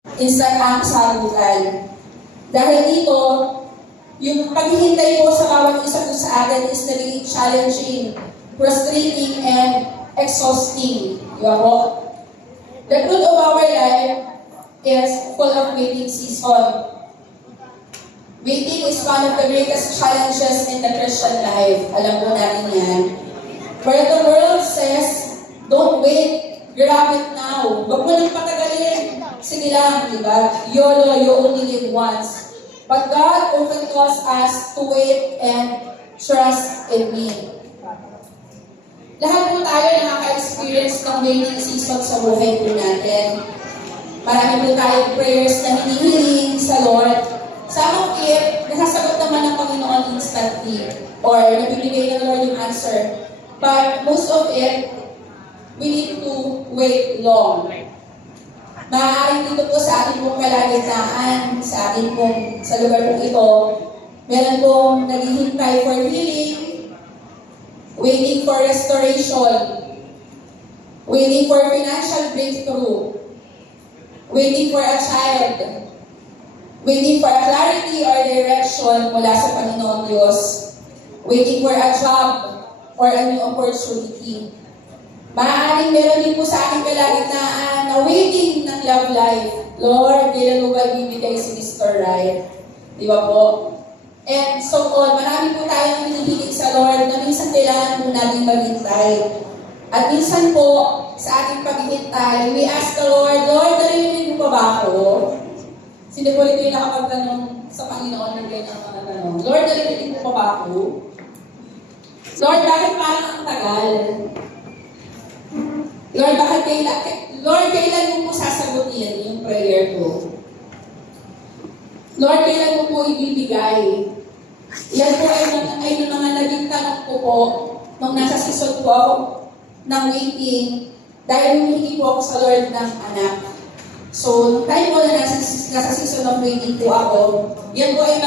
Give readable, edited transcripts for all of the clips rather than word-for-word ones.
instant ang sagutan. Dahil dito, yung paghihintay po sa bawat isa po sa atin is naging challenging, frustrating, and exhausting. Di ba po? The truth of our life is full of waiting season. Waiting is one of the greatest challenges in the Christian life. Alam po natin yan. Where the world says, don't wait, grab it now. Huwag mo nang patagalin. Sige lang, di ba? YOLO, you only live once. But God often calls us to wait and trust in me. Lahat po tayo nakaka-experience ng waiting season sa buhay po natin. Marami po tayong prayers na hinihiling sa Lord. Some of it, nasasagot naman ng Panginoon instantly. Or nabibigay ng Lord yung answer. But most of it, we need to wait long. Maaaring dito po sa ating pong kalagitnaan, sa ating pong, sa lugar pong ito, meron pong naghihintay for healing, waiting for restoration, waiting for financial breakthrough, waiting for a child, waiting for a clarity or direction mula sa Panginoon Diyos, waiting for a job or a new opportunity. Maaaring meron din po sa ating kalagitnaan na waiting ng love life. Lord, kailan mo ba bibigay si Mr. Right? Di ba po? And so on, marami po tayong hinihiling sa Lord na minsan kailangan po natin maghintay. At minsan po, sa ating paghihintay, we ask the Lord, Lord, narinig mo pa ba ako? Sino po ito yung nakapagtanong sa Panginoon ng ganyan mga tanong? Lord, narinig mo pa ba ako? Lord, bakit parang ang tagal? Lord, kailan mo po sasagutin yung prayer ko? Lord, kailan mo po ibibigay? Yan po ay mga naging tanong ko po nung nasa season 12 ng waiting dahil humihingi po ako sa Lord ng anak. So, nung time po na nasa season of waiting po ako, yan po ay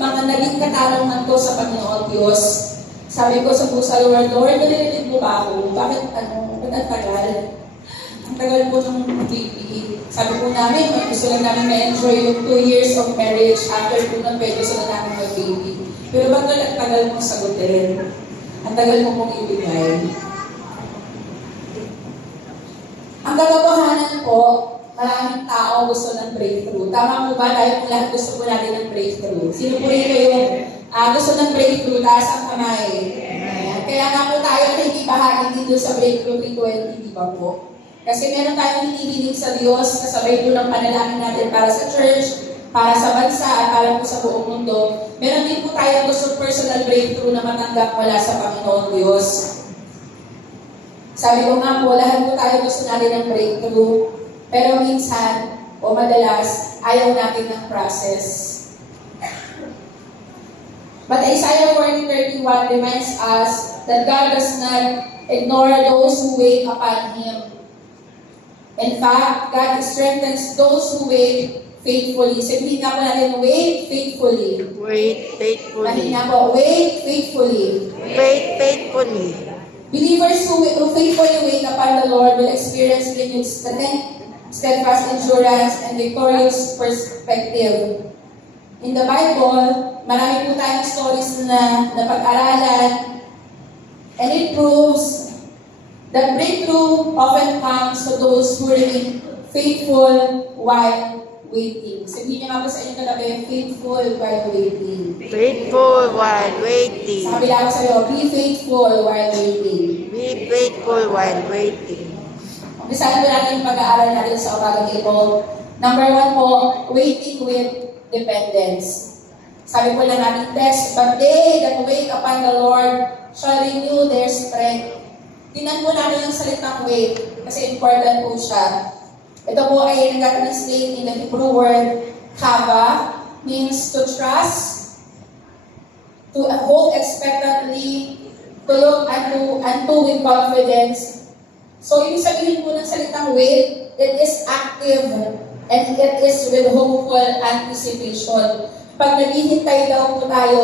mga naging katanungan ko sa Panginoon Diyos. Sabi ko sa Lord, Lord, narinig mo ba ako? Bakit ang tagal? Ang tagal po ng baby. Sabi po namin, gusto lang namin ma-enjoy yung 2 years of marriage. After po ng pwede, gusto lang namin mag-baby. Pero ba't ang tagal mong sagutin? Ang tagal mo mong ibigay. Ang katotohanan po, maraming tao gusto ng breakthrough. Tama po ba? Dahil po lahat gusto po natin ng breakthrough. Sino po rin yung gusto ng breakthrough? Taas ang kamay. Kaya nga po tayo hindi bahagi dito sa Breakthrough 320, di ba po? Kasi meron tayong hinihiling sa Diyos, kasabay po ng panalangin natin para sa church, para sa bansa, at para po sa buong mundo. Meron din po tayong gusto personal breakthrough na matanggap mula sa Panginoon Diyos. Sabi ko nga po, lahat po tayo gusto natin ng breakthrough, pero minsan, o madalas, ayaw natin ng process. But Isaiah 40:31 reminds us that God does not ignore those who wait upon Him. In fact, God strengthens those who wait faithfully. Sabihin nga po natin, wait faithfully. Wait faithfully. Mahina po, wait faithfully. Wait faithfully. Believers who faithfully wait upon the Lord will experience renewed strength, steadfast endurance, and victorious perspective. In the Bible, marami po tayong stories na napag-aralan, and it proves that breakthrough often comes to those who remain faithful while waiting. Sabihin niyo nga po sa inyo katabi, faithful while waiting. Faithful while waiting. Sa kabila ko sa iyo, be faithful while waiting. Be faithful while waiting. Umpisahan po natin yung pag-aaral natin sa umagang ito. Number 1 po, waiting with dependence. Sabi po lang natin text, but they that wait upon the Lord shall renew their strength. Tingnan po natin yung salitang wait, kasi important po siya. Ito po ay nag-translate in the Hebrew word kava, means to trust, to hope expectantly, to look unto with confidence. So, ibig sabihin po ng salitang wait, it is active and it is with hopeful anticipation. Pag naghihintay daw po tayo,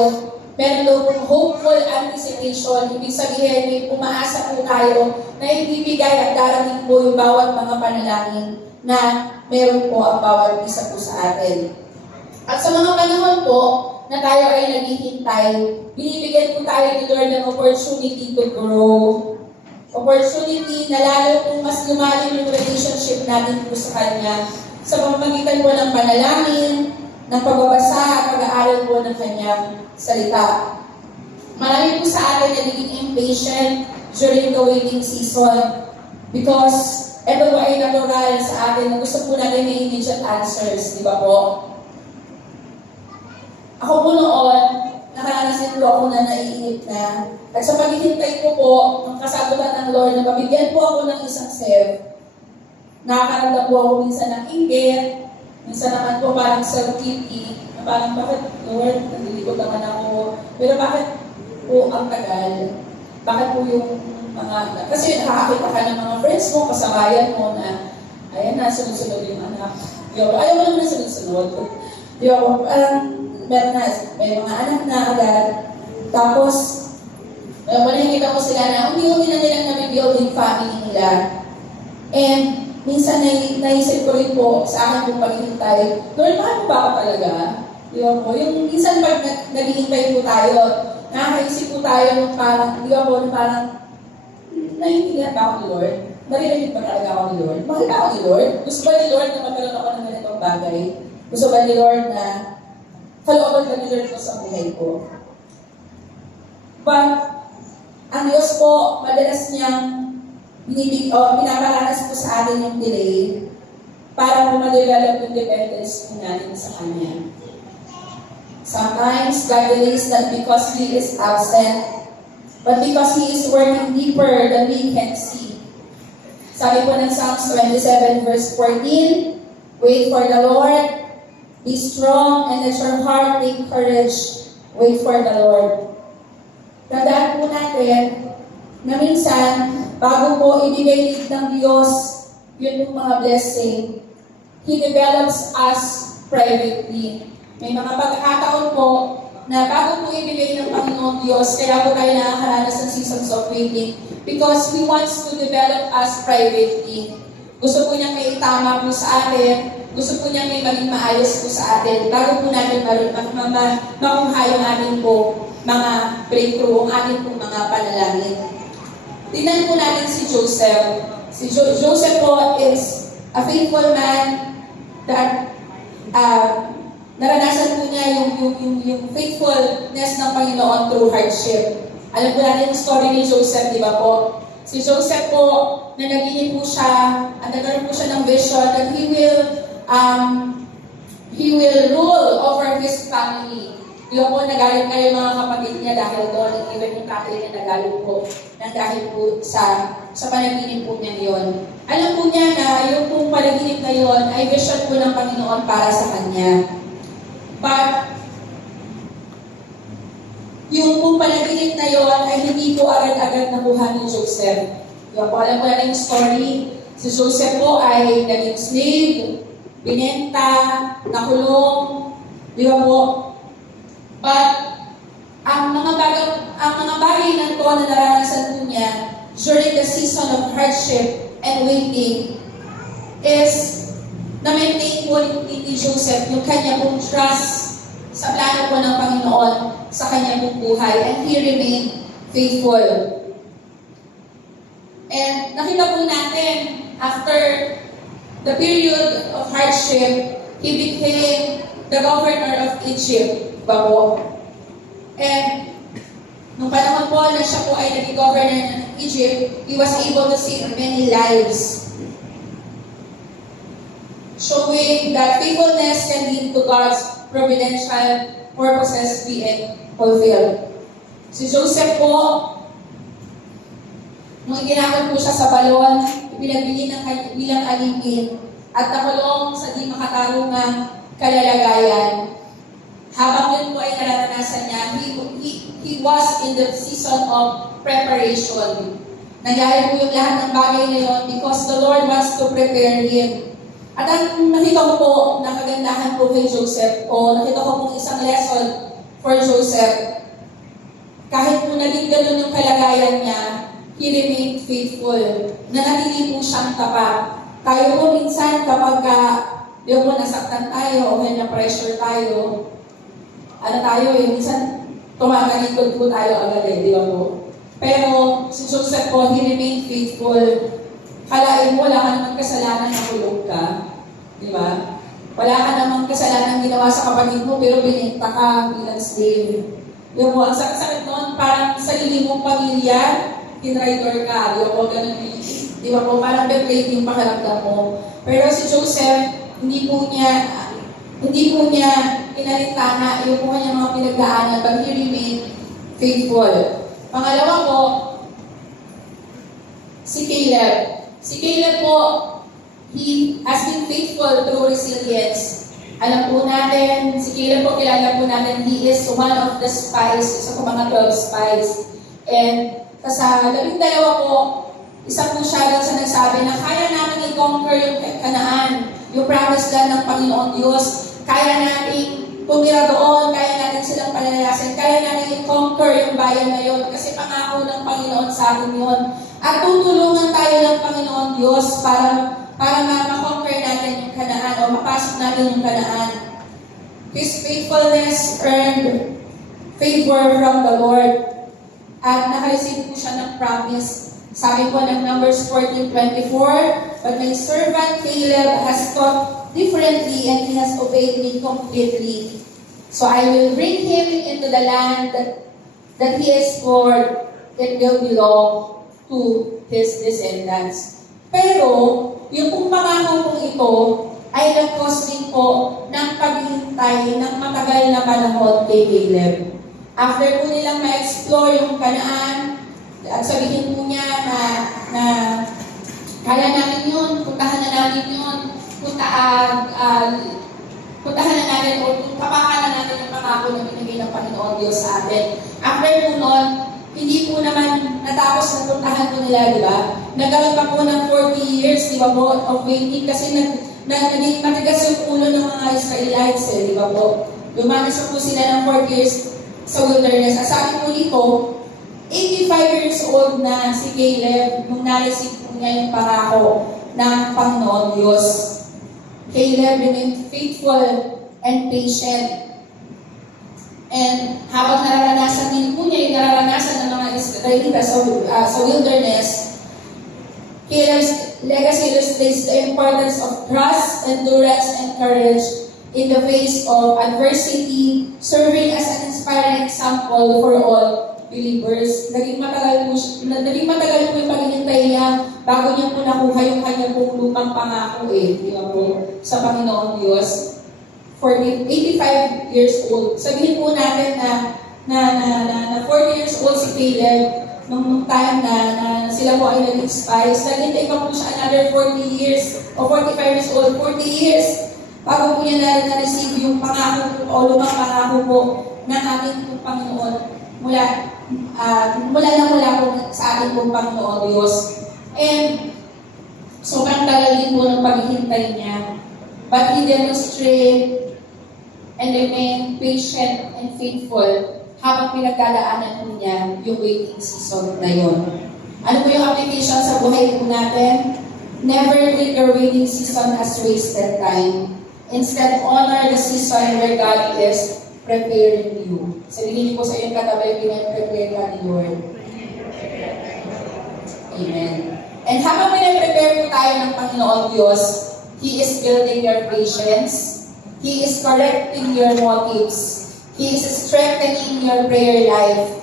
meron daw pong hopeful anticipation. Ibig sabihin, may umaasa po tayo na ibibigay at darating po yung bawat mga panalangin na meron po ang bawat isa po sa atin. At sa mga panahon po na tayo ay naghihintay, binibigyan po tayo ni Lord ng opportunity to grow. Opportunity na lalo po mas lumalim yung relationship natin po sa Kanya sa pamamagitan po ng panalangin, ng pagbabasa at pag-aaral po ng Kanyang salita. Marami po sa atin nagiging impatient during the waiting season because ito po ay natural sa atin na gusto po natin may immediate answers, di ba po? Ako po noon, nakaranas po ako na naiinip na. At sa paghihintay ko po, ang kasagutan ng Lord na mabigyan po ako ng isang self, nakakaramdam po ako minsan ng inggit, minsan naman po parang self-pity, na parang bakit Lord, nalilikot naman ako, pero bakit po ang tagal? Bakit po yung mga, kasi nakakakita ka ng mga friends mo, kasabayan mo na, ayan na, sunod-sunod yung anak. Ayaw mo naman sunod-sunod. Parang, meron na, may mga anak na agad. Tapos, manahimita ko sila na hindi na nilang nabibuild yung family nila. And, minsan naisip ko rin po sa akin kung paghihintay, Lord, paano ba ako talaga? Yung minsan pag naghihintay po tayo, nakakaisip po tayo ng parang, parang, naiintindihan ba ako ni Lord? Narinig ba talaga ako ni Lord? Mahal ba ako ni Lord? Gusto ba ni Lord na magkaroon ako ng ganitong bagay? Gusto ba ni Lord na kalooban ba ni Lord ko sa buhay ko? But, ang Diyos po, madalas niyang pinaparanas po sa atin yung delay para po ma-develop yung dependence po natin sa Kanya. Sometimes, God delays not because He is absent, but because He is working deeper than we can see. Sabi po ng Psalms 27 verse 14, wait for the Lord, be strong, and let your heart take courage, wait for the Lord. Tandaan po natin na minsan, bago po ibigay ng Diyos yun yung mga blessing, He develops us privately. May mga pagkakataon po na bago po ibigay ng Panginoon Diyos, kaya po tayo nakakaranas ng seasons of waiting because He wants to develop us privately. Gusto po niyang may itama po sa atin, gusto po niyang may maging maayos po sa atin, bago po natin makuha yung ating po mga breakthrough, ang ating po mga panalangin. Tingnan po natin si Joseph. Si Joseph po is a faithful man that naranasan po niya yung faithfulness ng Panginoon through hardship. Alam po natin yung story ni Joseph, di ba po? Si Joseph po, na naginip po siya, at nagkaroon po siya ng vision that he will rule over his family. Di ba po, nagalit kayo mga kapatid niya dahil doon, at even yung tatay niya nagalit po, nang dahil po sa panaginip po niya yun. Alam po niya na yung pong panaginip na yun ay vision po ng Panginoon para sa kanya. But, yung pong panaginip na yun ay hindi po agad-agad nakuha ni Joseph. Diba po, alam po natin yung story. Si Joseph po ay naging slave, binenta, nakulong, di ba po? But, ang mga bagay na ito na naranasan po niya during the season of hardship and waiting is na-maintain po ni Joseph yung kanya pong trust sa plano po ng Panginoon sa kanya pong buhay, and he remained faithful. And nakita po natin, after the period of hardship, he became the governor of Egypt, ba po? And nung panahon po na siya po ay naging governor ng Egypt, he was able to save many lives, showing that faithfulness can lead to God's providential purposes being fulfilled. Si Joseph po, nung iginamit po siya sa balon, ipinagbili bilang alipin at nakulong sa di makatarungang kalalagayan. Habang yun po ay naranasan niya, he was in the season of preparation. Nangyari po yung lahat ng bagay na yun because the Lord wants to prepare him. At ang nakita ko po, na kagandahan po kay Joseph, o nakita ko po isang lesson for Joseph, kahit po naging ganun yung kalagayan niya, he remained faithful. Nanatili po siyang tapat. Tayo po minsan kapag yung po nasaktan tayo o may na-pressure tayo, ano tayo minsan tumagalikod po tayo agad di ba po? Pero si Joseph po, he remained faithful. Kalain mo, wala ka namang kasalanan na kulong ka. Di ba? Wala ka namang kasalanan ginawa sa kapatid mo, pero binenta ka bilang slave. Yung po, ang sakit-sakit noon, parang sarili mong pamilya, tinraidor ka. Di ba po, ganun di ba po, parang betrayed yung pakiramdam mo. Pero si Joseph, hindi po niya inalintana yung po kanyang mga pinagdaanan, but he remained faithful. Pangalawa po, si Caleb. Si Caleb po, he has been faithful through resilience. Alam po natin, si Caleb po, kilala po natin, he is one of the spies, isa po mga 12 spies. And sa 12 po, isa po siya sa nagsabi na kaya namin i-conquer yung Kanaan, yung promised land ng Panginoon Diyos. Kaya natin tumira doon, kaya natin silang palalayasin, kaya natin i-conquer yung bayan na yun kasi pangako ng Panginoon sa atin yun. At tutulungan tayo ng Panginoon Diyos para ma-conquer natin yung Kanaan o mapasok natin yung Kanaan. His faithfulness earned favor from the Lord. At nakareceive po siya ng promise. Sabi po ng Numbers 14:24, "But my servant Caleb has thought differently and he has obeyed me completely. So I will bring him into the land that he has sworn it will belong to his descendants." Pero, yung pong pangako pong ito ay nag-cause din po ng paghintay ng matagal na panahon kay Caleb. After po nilang ma-explore yung Kanaan, at sabihin po niya na kaya namin yun, puntahan na namin yun, puntahan na natin o kapakan na natin yung pangako na binigay ng Panginoon Diyos sa atin. After po nun, hindi po naman natapos na puntahan po nila, di ba? Nagkaroon pa po ng 40 years, di ba po, of waiting kasi naging matigas yung ulo ng mga Israelites, di ba po? Lumanas po sila ng 40 years sa wilderness. At sabi po dito, 85 years old na si Caleb nung na-receive po niya yung pangako ng Panginoon Diyos. Caleb remained faithful and patient. And habang nararanasan din po niya yung nararanasan ng mga Israelitas sa wilderness, Caleb's legacy illustrates the importance of trust, endurance, and courage in the face of adversity, serving as an inspiring example for all believers. Naging matagal po yung paghihintay niya bago niya po nakuha yung kanyang pong lupang pangako di ba po, sa Panginoon Diyos. For 85 years old. Sabihin po natin na 40 years old si Caleb nung time na sila po ay naging spies. Naghintay pa po siya another 40 years o 45 years old, 40 years bago po niya na-receive yung pangako o lumang pangako po ng ating Panginoon mula po sa ating Panginoon Diyos. And sobrang tagal din po ng paghihintay niya. But he demonstrated and remained patient and faithful habang pinagdadaanan po niya yung waiting season na yun. Ano po yung application sa buhay po natin? Never treat your waiting season as wasted time. Instead, honor the season where God is preparing you. Sabihin niyo po sa iyong katabay, pinaprepare ka ni Lord. Amen. And habang pinaprepare po tayo ng Panginoon Diyos, He is building your patience. He is correcting your motives. He is strengthening your prayer life,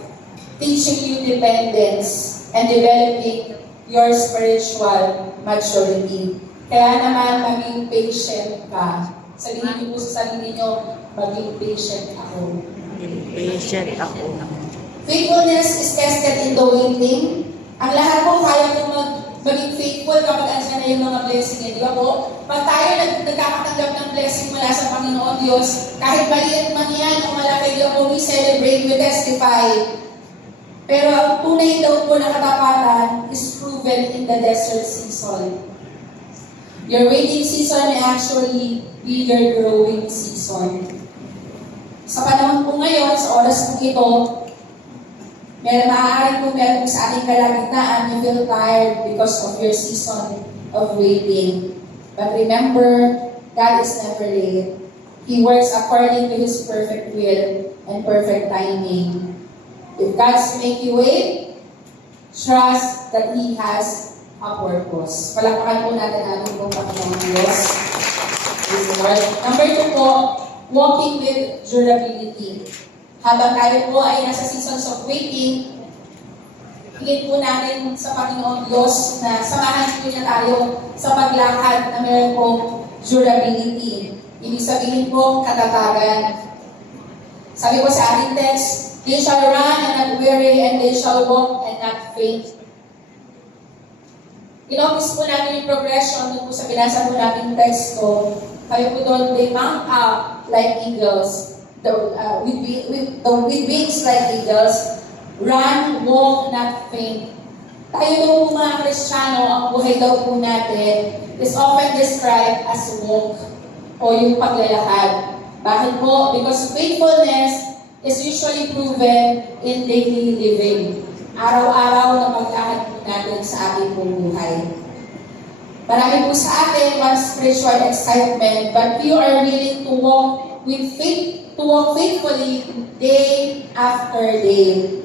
teaching you dependence, and developing your spiritual maturity. Kaya naman, maging patient ka. Sabihin niyo po sa sarili niyo, maging patient ako. Patient ako. Faithfulness is tested in the waiting. Ang lahat po kaya po maging faithful kapag andyan na yung mga blessing niya. Di ba po? Pag tayo nagkakatanggap ng blessing mula sa Panginoon Diyos, kahit maliit man yan o malaki, di ba po, we celebrate, we testify. Pero ang tunay daw po na katapatan is proven in the desert season. Your waiting season may actually be your growing season. Sa panahon po ngayon, sa oras po ito, maaaring po meron sa ating kalagitnaan, you feel tired because of your season. of waiting. But remember, God is never late. He works according to His perfect will and perfect timing. If God's make you wait, trust that He has a purpose. Palakpakan po natin natin po Panginoon Diyos. Praise the Lord. Number 2 po, walking with durability. Habang tayo po ay nasa seasons of waiting, hingin po natin sa Panginoon Diyos na samahan po niya tayo sa paglakad na meron pong durability. Ibig sabihin po, katatagan. Sabi ko sa ating text, they shall run and not weary, and they shall walk and not faint. In-office po natin yung progression dun po sa binasa po natin text ko. Kayo po doon, they mount up like eagles, with wings like eagles, run, walk, not faint. Tayo po mga Kristiyano, ang buhay daw po natin is often described as walk o yung paglalakad. Bakit po? Because faithfulness is usually proven in daily living. Araw-araw na paglakad po natin sa ating buhay. Marami po sa atin one spiritual excitement, but we are willing to walk with faith, to walk faithfully day after day.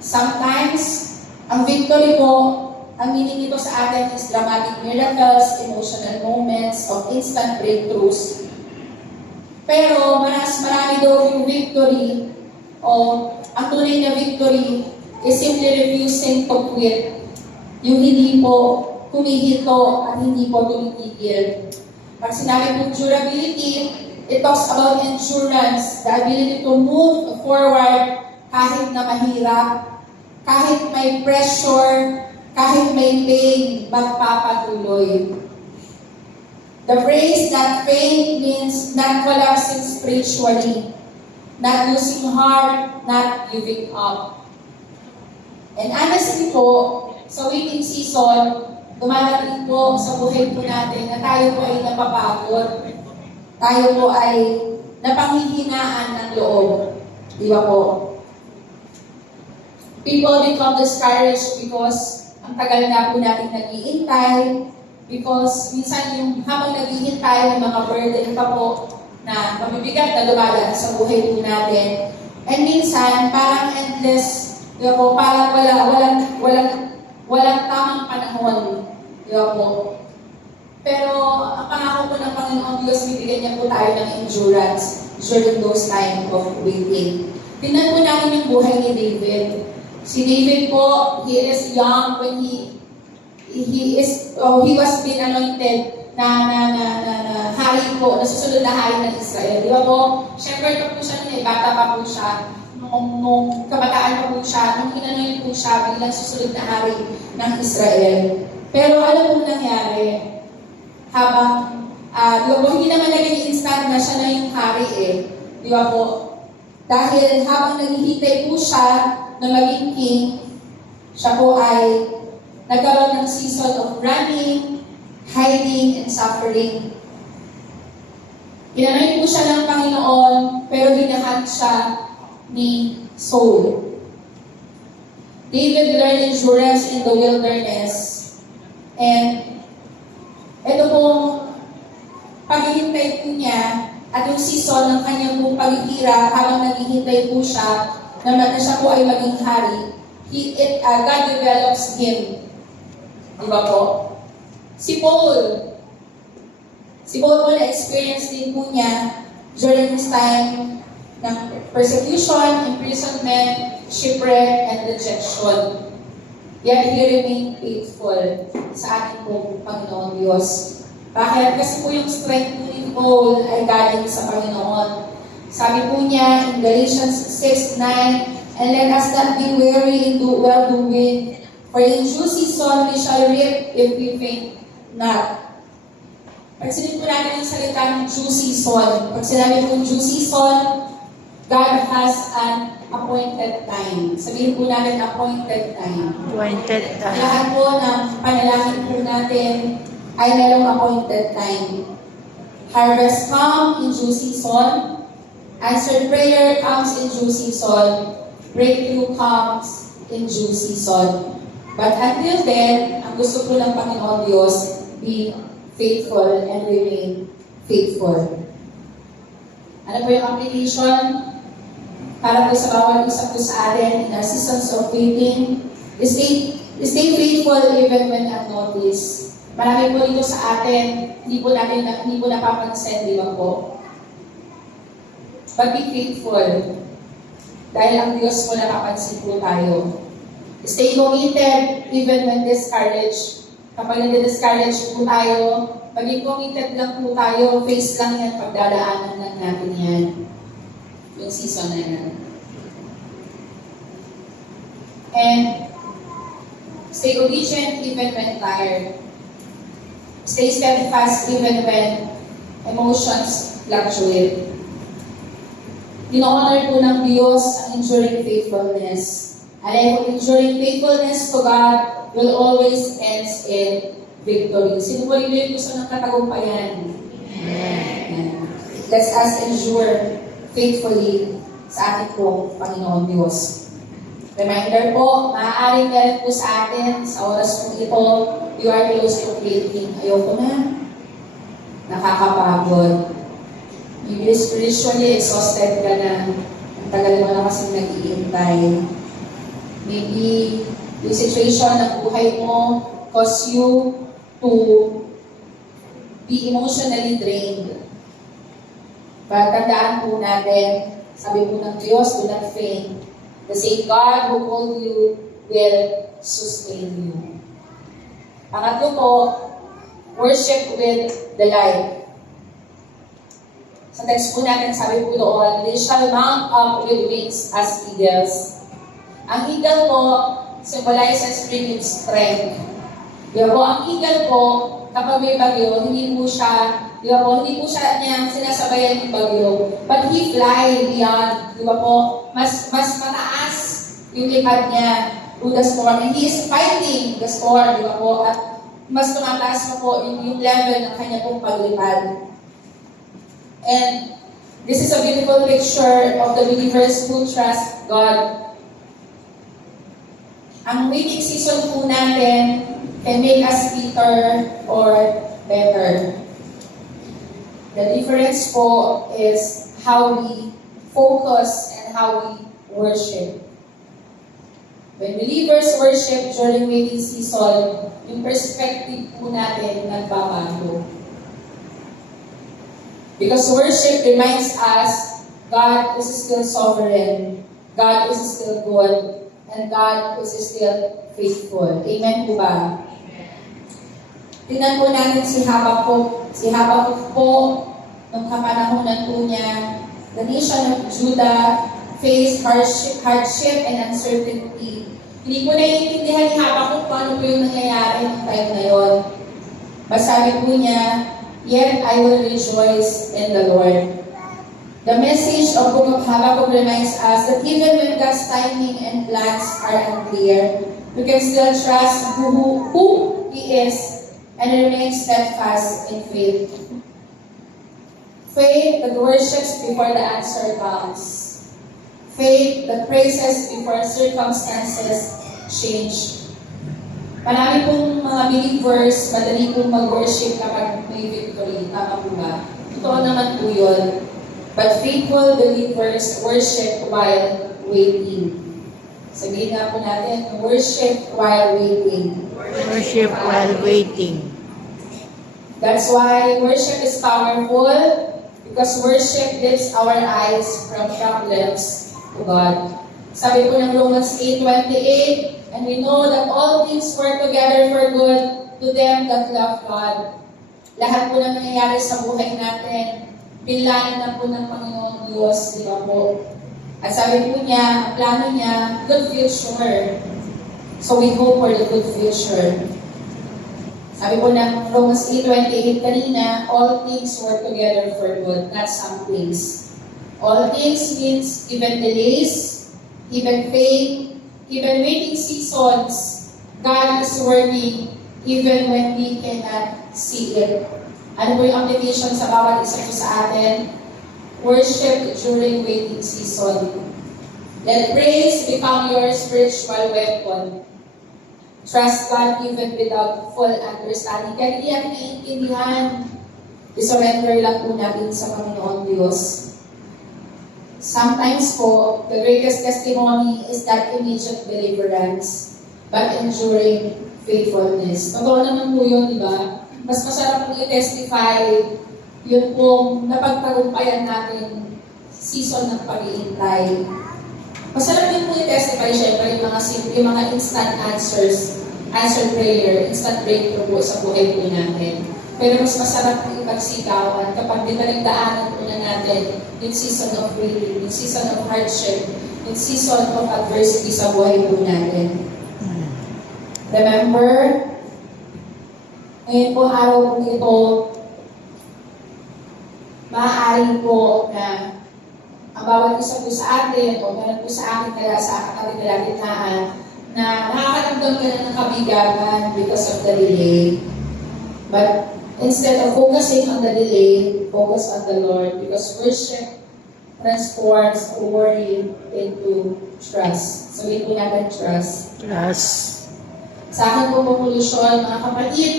Sometimes, ang victory po, ang meaning nito sa atin is dramatic miracles, emotional moments of instant breakthroughs. Pero marami daw yung victory o ang tunay na victory is simply refusing to quit. Yung hindi po humihito at hindi po tumitigil. Pag sinabi po durability, it talks about endurance, the ability to move forward kahit na mahirap, kahit may pressure, kahit may pain, magpapatuloy. The phrase not faint means not collapsing spiritually, not losing heart, not giving up. And honestly po, sa waiting season, dumarating po sa buhay po natin na tayo po ay napapagod. Tayo po ay napanghihinaan ng loob. Di ba po? People become discouraged because ang tagal na po natin nag-iintay, because minsan yung habang naghihintay, may mga burden pa po na mabibigat na dumadaan sa buhay po natin. And minsan, parang endless, di ba po, parang walang tamang panahon, di ba po. Pero ang pangako po ng Panginoon Diyos, bibigyan niya po tayo ng endurance during those time of waiting. Tingnan po natin yung buhay ni David. Si David po, he is young when he was being anointed na hari po, nasusunod na hari ng Israel. Di ba po? Siyempre ito po siya nila, bata pa po siya. Nung kabataan pa po siya, nung inanoint po siya, bilang susunod na hari ng Israel. Pero alam po nangyari, habang, di ba po, hindi naman naging instant na siya na yung hari eh. Di ba po? Dahil habang naghihintay po siya na maging king, siya po ay nagkaroon ng season of running, hiding, and suffering. Inanoint po siya ng Panginoon, pero binahan siya ni Saul. David learned endurance in the wilderness. And ito pong paghihintay po niya at yung season ng kanyang pong paghihirap habang naghihintay po siya na siya po ay maging hari, God develops him. Di ba po? Si Paul po na-experience din po niya during his time ng persecution, imprisonment, shipwreck, and rejection. Yet he remained faithful sa ating pong Panginoon Diyos. Bakit? Kasi po yung strength ni Paul ay galing sa Panginoon. Sabi po niya in Galatians 6:9, and let us not be weary in well-doing, for in due season we shall reap if we faint not. Pag sinabi po natin yung salita ng due season, pag sinabi po due season, God has an appointed time. Sabihin po natin appointed time. Appointed time. Lahat po ng panalangin po natin ay merong appointed time. Harvest comes in due season. Answered prayer comes in due season. Breakthrough comes in due season. But until then, ang gusto po ng Panginoon Diyos, be faithful and remain faithful. Ano po yung application? Para po sa bawat isa po sa atin in our seasons of waiting, stay faithful even when unnoticed. Marami po dito sa atin, hindi po napapansin, di ba po? But be faithful. Dahil ang Diyos po napapansin po tayo. Stay committed even when discouraged. Kapag nade-discourage po tayo, maging committed lang po tayo, face lang yan, pagdadaanan lang natin yan. Yung season na yan. And stay obedient even when tired. Stay steadfast even when emotions fluctuate. Dino-honor po ng Diyos ang enduring faithfulness. Alam po, enduring faithfulness to God will always end in victory. Sino po rin yung gusto ng katagumpayan? Amen. Let's us endure faithfully sa ating pong Panginoon Diyos. Reminder po, maaaring galit po sa atin sa oras po ito, you are close to waiting. Ayoko na. Nakakapagod. Maybe spiritually exhausted ka na. Ang tagal mo na kasing nag-iintay. Maybe yung situation ng buhay mo cause you to be emotionally drained. Pagtandaan po natin, sabi po ng Diyos, do not faint. The same God who called you will sustain you. Pangatlo po, worship with delight. Sa text po natin, sabi po doon, they shall mount up with wings as eagles. Ang eagle po, symbolizes renewed strength. Diba po, ang eagle po, kapag may bagyo, hindi po siya niya sinasabayan yung bagyo. But he fly beyond, diba po, mas mataas yung lipad niya through the storm. And he is fighting the storm, diba po, at mas tumataas pa po yung level ng kanya pong paglipad. And this is a beautiful picture of the believers who trust God. Ang waiting season po natin can make us bitter or better. The difference po is how we focus and how we worship. When believers worship during waiting season, yung perspective po natin nagbabago. Because worship reminds us God is still sovereign, God is still good, and God is still faithful. Amen po ba? Tingnan po natin si Habakkuk. Si Habakkuk po, nung kapanahonan po niya, the nation of Judah faced hardship and uncertainty. Hindi po naiintindihan ni Habakkuk kung ano po yung nangyayari ng time na yon. Masabi po niya, yet I will rejoice in the Lord. The message of Book of Habakkuk reminds us that even when God's timing and plans are unclear, we can still trust who He is and remain steadfast in faith. Faith that worships before the answer comes. Faith that praises before circumstances change. Marami pong mga believers, madali pong mag-worship kapag may victory. Tama po ba? Totoo naman po yun. But faithful believers worship while waiting. Sabihin nga po natin, worship while waiting. Worship while waiting. That's why worship is powerful, because worship lifts our eyes from problems to God. Sabi po ng Romans 8:28, and we know that all things work together for good to them that love God. Lahat po na nangyayari sa buhay natin, pinlano na po ng Panginoon Diyos, di ba po? At sabi po niya, ang plano niya, good future. So we hope for the good future. Sabi po ng Romans 8:28 kanina, all things work together for good, not some things. All things means even delays, even pain, even waiting seasons, God is working even when we cannot see it. Ano po yung application sa bawat isa po sa atin? Worship during waiting season. Let praise become your spiritual weapon. trust God even without full understanding. Kahit hindi natin naiintindihan, i-surrender lang po natin sa Panginoon Diyos. Sometimes po, the greatest testimony is that immediate deliverance, but enduring faithfulness. Totoo naman po yun, di ba? Mas masarap po i-testify yun pong napagtagumpayan natin season ng pag-iintay. Masarap din po i-testify, syempre, yung mga instant answer prayer, instant breakthrough po sa buhay po natin. Pero mas masarap po ipagsikawan kapag dinalagdaanan po na natin yung season of waiting, yung season of hardship, yung season of adversity sa buhay po natin. Remember, ngayon po araw po ito, maaari po na ang bawat isa po sa atin o meron po sa akin kaya sa ating kalagitnaan na nakakaramdam ka na ng kabigagan because of the delay. But instead of focusing on the delay, focus on the Lord because worship transforms worry into trust. Sabihin po natin trust. Trust. Sa akin po conclusion, mga kapatid,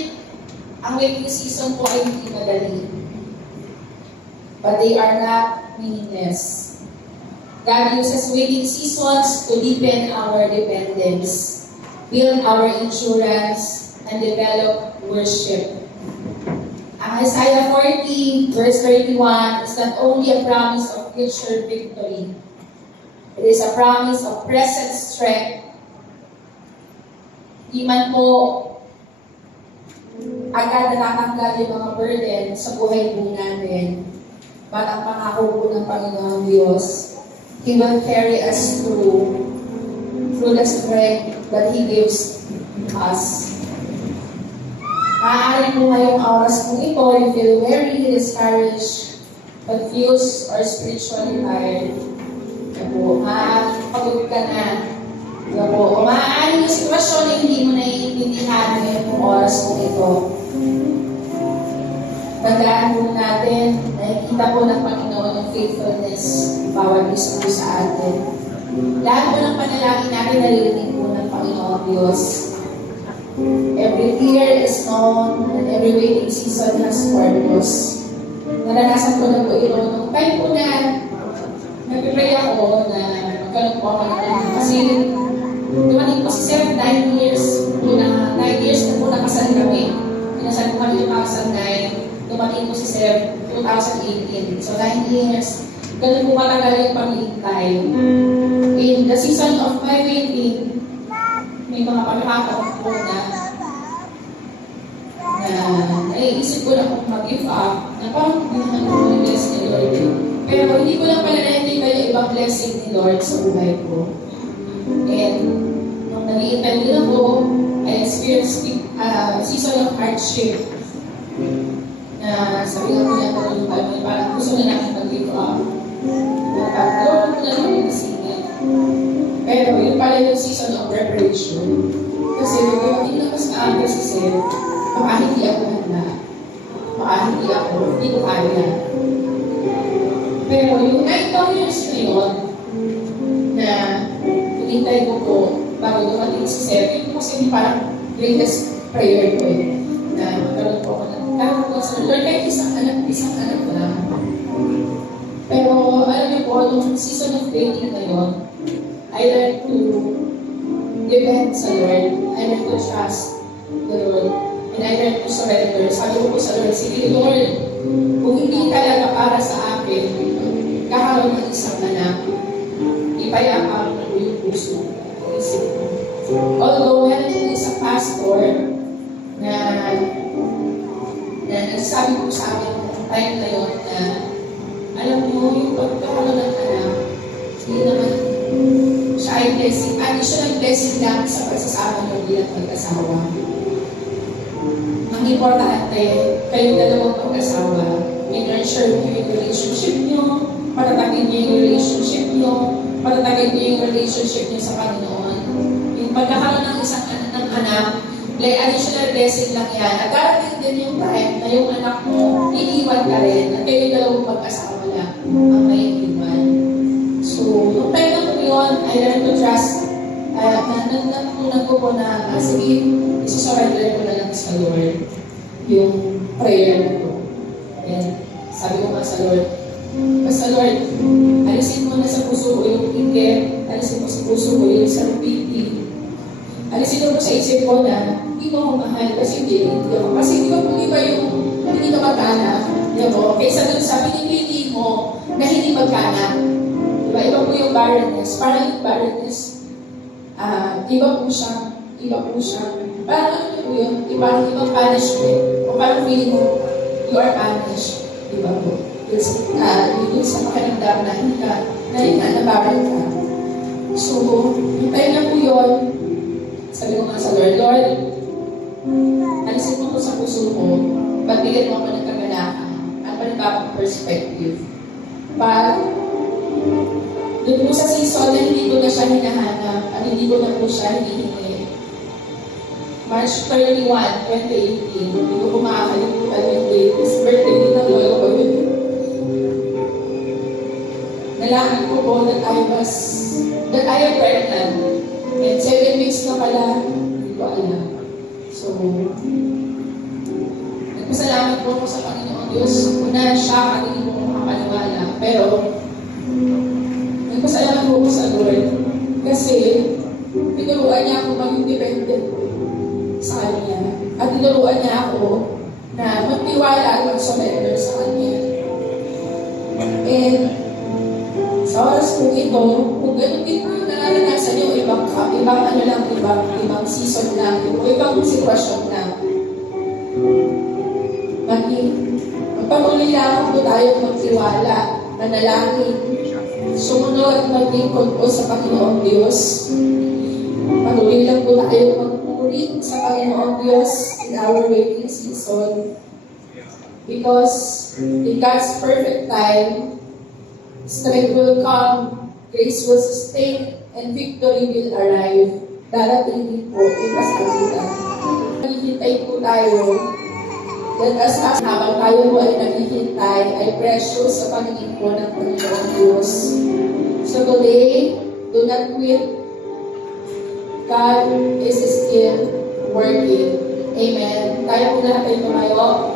ang waiting season po ay hindi madali. But they are not meaningless. God uses waiting seasons to deepen our dependence, build our endurance, and develop worship. Ang Isaiah 40, verse 31 is not only a promise of future victory, it is a promise of present strength. Di man po agad natatanggal yung mga burden sa buhay po natin, but ang pangako po ng Panginoon Diyos, He will carry us through the strength that He gives us. Maaari po ngayong oras po ito, you feel weary, discouraged, confused, or spiritually tired. Maaari pagod ka na. O maaari yung sitwasyon na hindi mo naiintindihan ngayong oras po ito. Tandaan po natin, nakikita po ng Panginoon ang faithfulness bawat isa po sa atin. Lahat po ng panalangin natin naririnig po ng Panginoon Diyos. Every tear is known and every waiting season has purpose. Naranasan ko na po ito nung time po na nag-pray ako na magkaroon po ako ng kasi dumating po si Sir 9 years na po nakasal kami. Kinasal po kami 2009. Dumating po si Sir 2018. So 9 years. Ganun po matagal yung pag-iintay. In the season of my waiting, may mga pagkakataon po na naiisip ko na kung mag-give up, na parang hindi naman po yung bless ni Lord. Pero hindi ko lang pala nakikita yung ibang blessing ni Lord sa buhay ko. And nung nag-iintay din ako, I experienced season of hardship. Na sabi nga po niya po yung time, parang gusto na natin mag-give up. Nagkakaroon ko na naman yung singit. Pero yun pala yung season of preparation. Kasi hindi na mas maaga si Sir, baka hindi ako handa. Baka hindi ko kaya. Pero yung 9 years na yun, na pinintay ko po bago dumating si Sir, yun po kasi parang greatest prayer ko eh. Na magkaroon po ako ng karoon ko sa Lord, kahit isang anak lang. Pero alam niyo po, nung season of waiting na yun, I learned to depend sa Lord. I learned to trust the Lord. And I learned to surrender. Sabi ko po sa Lord, sige Lord, kung hindi talaga para sa akin, kakaroon ng isang anak, ipayakap ko yung puso. Although meron din isang pastor na nagsasabi po sa akin time na yun na alam mo, yung pagkakaroon ng anak, hindi naman siya ay blessing. Additional blessing lang sa pagsasama nyo bilang mag-asawa. Ang importante, kayong dalawang mag-asawa, i-nurture nyo yung relationship nyo, patatagin nyo yung relationship nyo, patatagin nyo yung relationship nyo sa Panginoon. Yung pagkakaroon ng isang anak, additional blessing lang yan. At darating din yung time na yung anak mo, iiwan ka rin, at kayo dalawang mag-asawa lang ang may iwan. So, nung time na po yun, I learned to trust, natutunan ko po na, sige, isusurrender ko na lang sa Lord yung prayer na ko. And sabi ko nga sa Lord, basta Lord, alisin mo na sa puso ko yung inggit, alisin mo sa puso ko yung sarpiti, alisin mo sa isip ko na hindi mo ako mahal kasi hindi ko. Kasi di ba po iba yung hindi ka magkaanak, di ba? Kaysa dun sa pinipili mo na hindi magkaanak. Di ba? Iba po yung barrenness. Parang yung barrenness, iba po siya. Parang ano po yun? Parang ibang punishment. O parang feeling mo, you are punished. Di ba po? Yun sa pakiramdam na hindi ka, nabarren ka. So, hintayin na po yun. Sabi ko nga sa Lord, Lord, alisin mo ko sa puso ko, pagbigyan mo ako ng kaganahan at panibagong perspective. Pag doon po sa season na hindi ko na siya hinahanap at hindi ko na po siya hinihingi. March 31, 2018, hindi ko po makakalimutan yung date. It's birthday din ng lolo ko yun. Nalaman ko po that I am pregnant. And 7 weeks na pala, hindi ko alam. So, nagpasalamat po ako sa Panginoon Diyos. Una siya, at hindi po ako makapaniwala. Pero, nagpasalamat po ako sa Lord. Kasi, tinuruan niya ako maging dependent sa Kanya. At tinuruan niya ako na magtiwala at mag-surrender sa Kanya. And, sa oras po ito, kung gano'n din po yung nararanasan niyo, ibang season lang, o ibang sitwasyon lang. Magpatuloy lang po tayo magtiwala, manalangin, sumunod, maglingkod po sa Panginoong Diyos. Patuloy lang po tayo magpuri sa Panginoong Diyos in our waiting season. Because in God's perfect time, strength will come, grace will sustain, and victory will arrive. Darating din po yung kasagutan. Naghihintay po tayo. Then as habang tayo po ay naghihintay, ay precious sa paningin po ng Panginoon Diyos. So today, do not quit. God is still working. Amen. Tayo po na natin tumayo.